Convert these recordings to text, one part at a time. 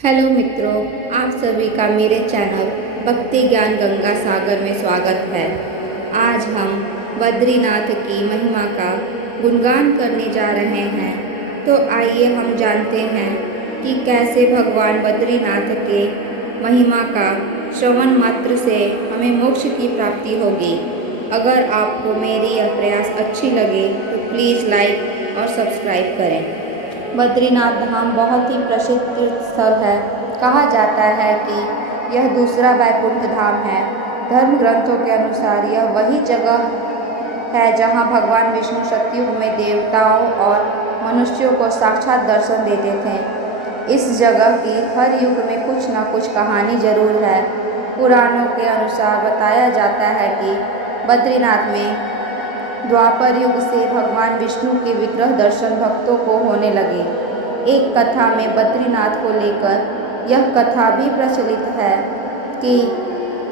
Hello मित्रों, आप सभी का मेरे चैनल भक्ति ज्ञान गंगा सागर में स्वागत है। आज हम बद्रीनाथ की महिमा का गुणगान करने जा रहे हैं। तो आइए हम जानते हैं कि कैसे भगवान बद्रीनाथ के महिमा का श्रवण मात्र से हमें मोक्ष की प्राप्ति होगी। अगर आपको मेरी यह प्रयास अच्छी लगे तो प्लीज़ लाइक और सब्सक्राइब करें। बद्रीनाथ धाम बहुत ही प्रसिद्ध तीर्थ स्थल है। कहा जाता है कि यह दूसरा वैकुंठ धाम है। धर्म ग्रंथों के अनुसार यह वही जगह है जहां भगवान विष्णु सतयुग में देवताओं और मनुष्यों को साक्षात दर्शन देते थे। इस जगह की हर युग में कुछ न कुछ कहानी जरूर है। पुराणों के अनुसार बताया जाता है कि बद्रीनाथ में द्वापर युग से भगवान विष्णु के विग्रह दर्शन भक्तों को होने लगे। एक कथा में बद्रीनाथ को लेकर यह कथा भी प्रचलित है कि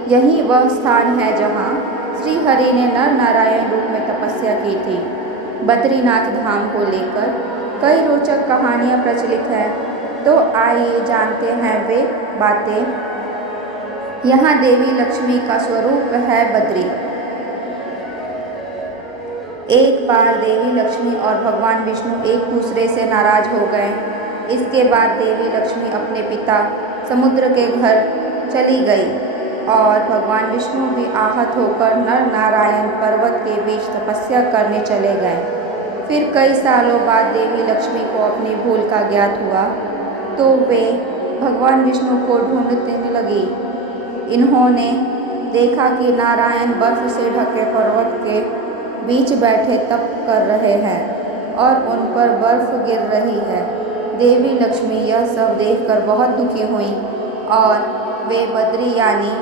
यही वह स्थान है जहाँ श्री हरि ने नर नारायण रूप में तपस्या की थी। बद्रीनाथ धाम को लेकर कई रोचक कहानियाँ प्रचलित हैं। तो आइए जानते हैं वे बातें। यहाँ देवी लक्ष्मी का स्वरूप है बद्री। एक बार देवी लक्ष्मी और भगवान विष्णु एक दूसरे से नाराज हो गए। इसके बाद देवी लक्ष्मी अपने पिता समुद्र के घर चली गई और भगवान विष्णु भी आहत होकर नर नारायण पर्वत के बीच तपस्या करने चले गए। फिर कई सालों बाद देवी लक्ष्मी को अपनी भूल का ज्ञात हुआ तो वे भगवान विष्णु को ढूंढने लगी। इन्होंने देखा कि नारायण बर्फ से ढके पर्वत के बीच बैठे तप कर रहे हैं और उन पर बर्फ गिर रही है। देवी लक्ष्मी यह सब देखकर बहुत दुखी हुई और वे बद्री यानी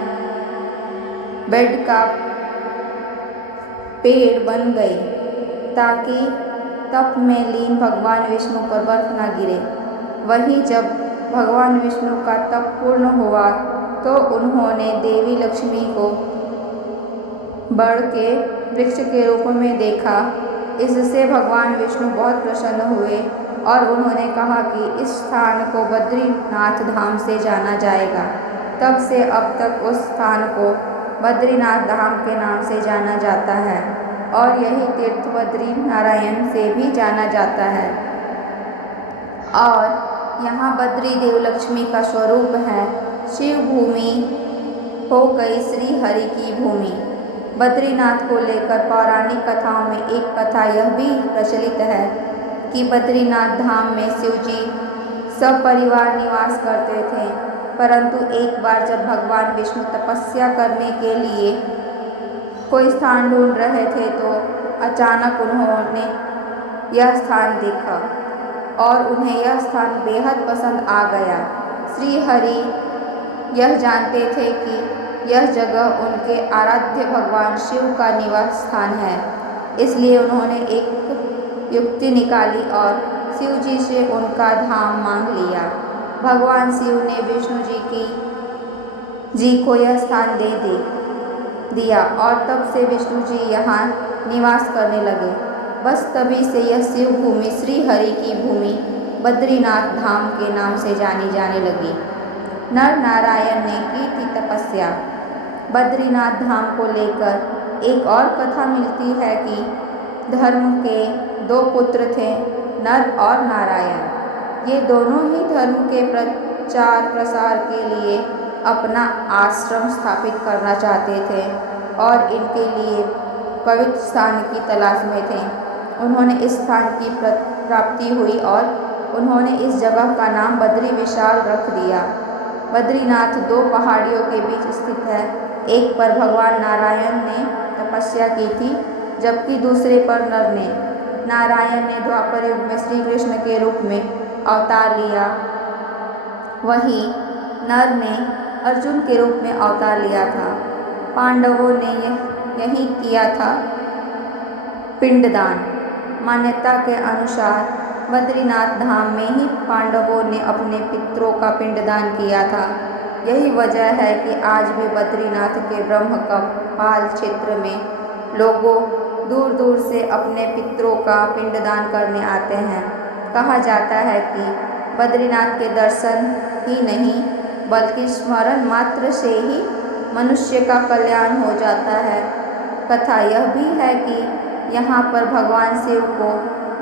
बेड का पेड़ बन गई ताकि तप में लीन भगवान विष्णु पर बर्फ न गिरे। वहीं जब भगवान विष्णु का तप पूर्ण हुआ तो उन्होंने देवी लक्ष्मी को बड़ के वृक्ष के रूप में देखा। इससे भगवान विष्णु बहुत प्रसन्न हुए और उन्होंने कहा कि इस स्थान को बद्रीनाथ धाम से जाना जाएगा। तब से अब तक उस स्थान को बद्रीनाथ धाम के नाम से जाना जाता है और यही तीर्थ बद्री नारायण से भी जाना जाता है। और यहाँ बद्री देव लक्ष्मी का स्वरूप है। शिव भूमि हो गई श्री हरि की भूमि। बद्रीनाथ को लेकर पौराणिक कथाओं में एक कथा यह भी प्रचलित है कि बद्रीनाथ धाम में शिवजी सपरिवार निवास करते थे, परंतु एक बार जब भगवान विष्णु तपस्या करने के लिए कोई स्थान ढूंढ रहे थे तो अचानक उन्होंने यह स्थान देखा और उन्हें यह स्थान बेहद पसंद आ गया। श्री हरि यह जानते थे कि यह जगह उनके आराध्य भगवान शिव का निवास स्थान है, इसलिए उन्होंने एक युक्ति निकाली और शिव जी से उनका धाम मांग लिया। भगवान शिव ने विष्णु जी को यह स्थान दे दिया और तब से विष्णु जी यहाँ निवास करने लगे। बस तभी से यह शिव भूमि श्री हरि की भूमि बद्रीनाथ धाम के नाम से जानी जाने लगी। नर नारायण ने की थी तपस्या। बद्रीनाथ धाम को लेकर एक और कथा मिलती है कि धर्म के दो पुत्र थे, नर और नारायण। ये दोनों ही धर्म के प्रचार प्रसार के लिए अपना आश्रम स्थापित करना चाहते थे और इनके लिए पवित्र स्थान की तलाश में थे। उन्होंने इस स्थान की प्राप्ति हुई और उन्होंने इस जगह का नाम बद्री विशाल रख दिया। बद्रीनाथ दो पहाड़ियों के बीच स्थित है। एक पर भगवान नारायण ने तपस्या की थी जबकि दूसरे पर नर ने। नारायण ने द्वापर युग में श्री कृष्ण के रूप में अवतार लिया, वहीं नर ने अर्जुन के रूप में अवतार लिया था। पांडवों ने यही किया था पिंडदान। मान्यता के अनुसार बद्रीनाथ धाम में ही पांडवों ने अपने पितरों का पिंडदान किया था। यही वजह है कि आज भी बद्रीनाथ के ब्रह्म कपाल क्षेत्र में लोगों दूर दूर से अपने पितरों का पिंडदान करने आते हैं। कहा जाता है कि बद्रीनाथ के दर्शन ही नहीं बल्कि स्मरण मात्र से ही मनुष्य का कल्याण हो जाता है। कथा यह भी है कि यहाँ पर भगवान शिव को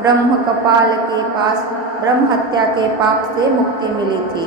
ब्रह्म कपाल के पास ब्रह्म हत्या के पाप से मुक्ति मिली थी।